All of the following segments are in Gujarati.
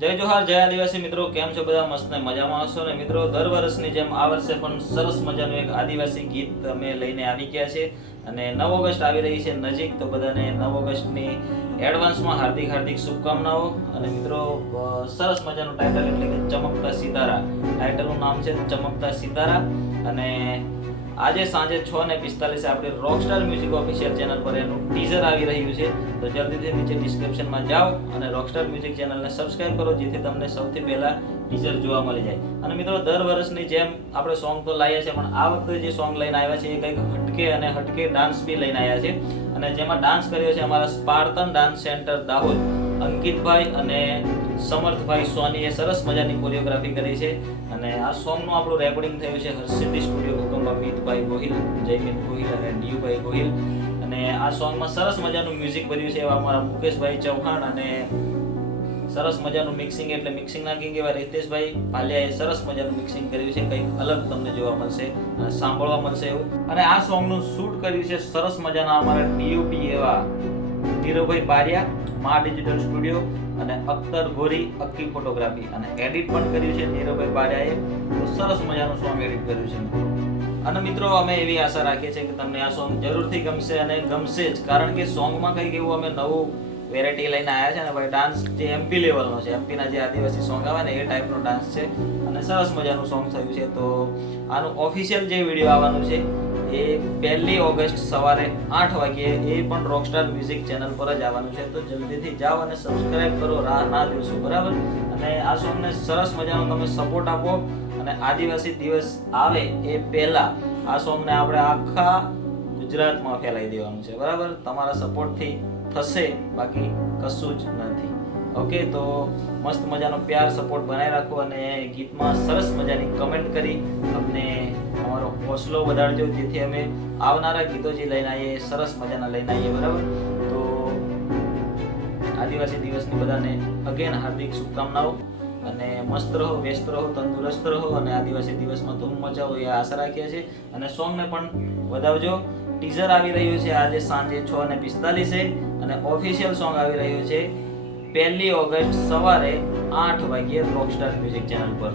જય જોહાર જય આદિવાસી મિત્રો, કેમ છો બધા? મસ્ત ને મજામાં હશો ને મિત્રો. દર વર્ષની જેમ આ વર્ષે પણ સરસ મજાનું એક આદિવાસી ગીત અમે લઈને આવી ગયા છે અને 9 ઓગસ્ટ આવી રહી છે નજીક, તો બધાને 9 ઓગસ્ટની એડવાન્સમાં હાર્દિક હાર્દિક શુભકામનાઓ. અને મિત્રો સરસ મજાનું ટાઇટલ એટલે કે ચમકતા સિતારા, ટાઇટલનું નામ છે ચમકતા સિતારા. અને આજે સાંજે 6:45 આપણી રોકસ્ટાર મ્યુઝિક ઓફિશિયલ ચેનલ પર એનું ટીઝર આવી રહ્યું છે. તો જલ્દીથી નીચે ડિસ્ક્રિપ્શનમાં જાઓ અને રોકસ્ટાર મ્યુઝિક ચેનલને સબસ્ક્રાઇબ કરો, જેથી તમને સૌથી પહેલા ટીઝર જોવા મળી જાય. અને મિત્રો દર વર્ષની જેમ આપણે સોંગ તો લાવ્યા છે, પણ આ વખતે જે સોંગ લઈને આવ્યા છે એ કંઈક હટકે અને હટકે ડાન્સ બી લઈને આવ્યા છે. અને જેમાં ડાન્સ કર્યો છે અમારા સ્પાર્ટન ડાન્સ સેન્ટર દાહોદ, અંકિતભાઈ અને સમર્થભાઈ સોનીએ સરસ મજાની કોરિયોગ્રાફી કરી છે. અને આ સોંગનું આપણું રેકોર્ડિંગ થયું છે હર્ષિદ્ધિ સ્ટુડિયો હુકમમાં મિતભાઈ ગોહિલ, જયમિત ગોહિલ અને ડીયુભાઈ ગોહિલ. અને આ સોંગમાં સરસ મજાનું મ્યુઝિક ભર્યું છે એવા અમારા મુકેશભાઈ ચૌહાણ, અને સરસ મજાનું મિક્સિંગ એટલે મિક્સિંગના કિંગ એવા રીતેશભાઈ પાલિયાએ સરસ મજાનું મિક્સિંગ કર્યું છે. કંઈક અલગ તમને જોવા મળશે અને સાંભળવા મળશે એવું. અને આ સોંગનું શૂટ કર્યું છે સરસ મજાના અમારા ડીઓપી એવા નીરવભાઈ બારિયા, મા ડિજિટલ સ્ટુડિયો અને અખ્તર ગોરી અક્કી ફોટોગ્રાફી. અને એડિટ પણ કર્યું છે નીરવભાઈ બારિયાએ. તો સરસ મજાનું સોંગ એડિટ કર્યું છે મિત્રો. અને મિત્રો અમે એવી આશા રાખીએ છીએ કે તમને આ સોંગ જરૂરથી ગમશે અને ગમશે જ, કારણ કે સોંગમાં કંઈક એવું અમે નવું વેરાયટી લઈને આવ્યા છે ને ભાઈ. ડાન્સ જે એમપી લેવલનો છે, એમપીના જે આદિવાસી સોંગ આવે ને એ ટાઈપનો ડાન્સ છે અને સરસ મજાનું સોંગ થયું છે. તો આનું ઓફિશિયલ જે વિડીયો આવવાનું છે એ 1 ઓગસ્ટ સવારે 8 વાગ્યે એ પણ રોકસ્ટાર મ્યુઝિક ચેનલ પર જ આવવાનું છે. તો જલ્દીથી જાઓ અને સબસ્ક્રાઇબ કરો, રાહ ના જોશો, બરાબર? અને આ સોંગને સરસ મજાનો તમે સપોર્ટ આપો. અને આદિવાસી દિવસ આવે એ પહેલા આ સોંગને આપણે આખા ગુજરાતમાં ફેલાઈ દેવાનું છે, બરાબર? તમારા સપોર્ટથી થશે, બાકી કશું જ નથી. ઓકે, તો મસ્ત મજાનો પ્યાર સપોર્ટ બનાવી રાખો અને ગીતમાં સરસ મજાની કમેન્ટ કરી અમને અમારો હોસલો વધારજો, જેથી અમે આવનારા ગીતો જે લઈને આવીએ સરસ મજાના લઈને આવીએ, બરાબર? તો આદિવાસી દિવસની બધાને અગેન હાર્દિક શુભકામનાઓ. અને મસ્ત રહો, વ્યસ્ત રહો, તંદુરસ્ત રહો અને આદિવાસી દિવસમાં ધૂમ મચાવો એ આશા રાખીએ છીએ. અને સોંગને પણ વધાવજો. ટીઝર આવી રહ્યું છે આજે સાંજે 6:45 અને ઓફિશિયલ સોંગ આવી રહ્યું છે 1 ઓગસ્ટ સવારે 8 વાગ્યે રોકસ્ટાર મ્યુઝિક ચેનલ પર.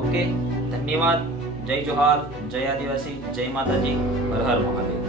ઓકે, ધન્યવાદ. જય જોહાર, જય આદિવાસી, જય માતાજી, હર હર મહાદેવ.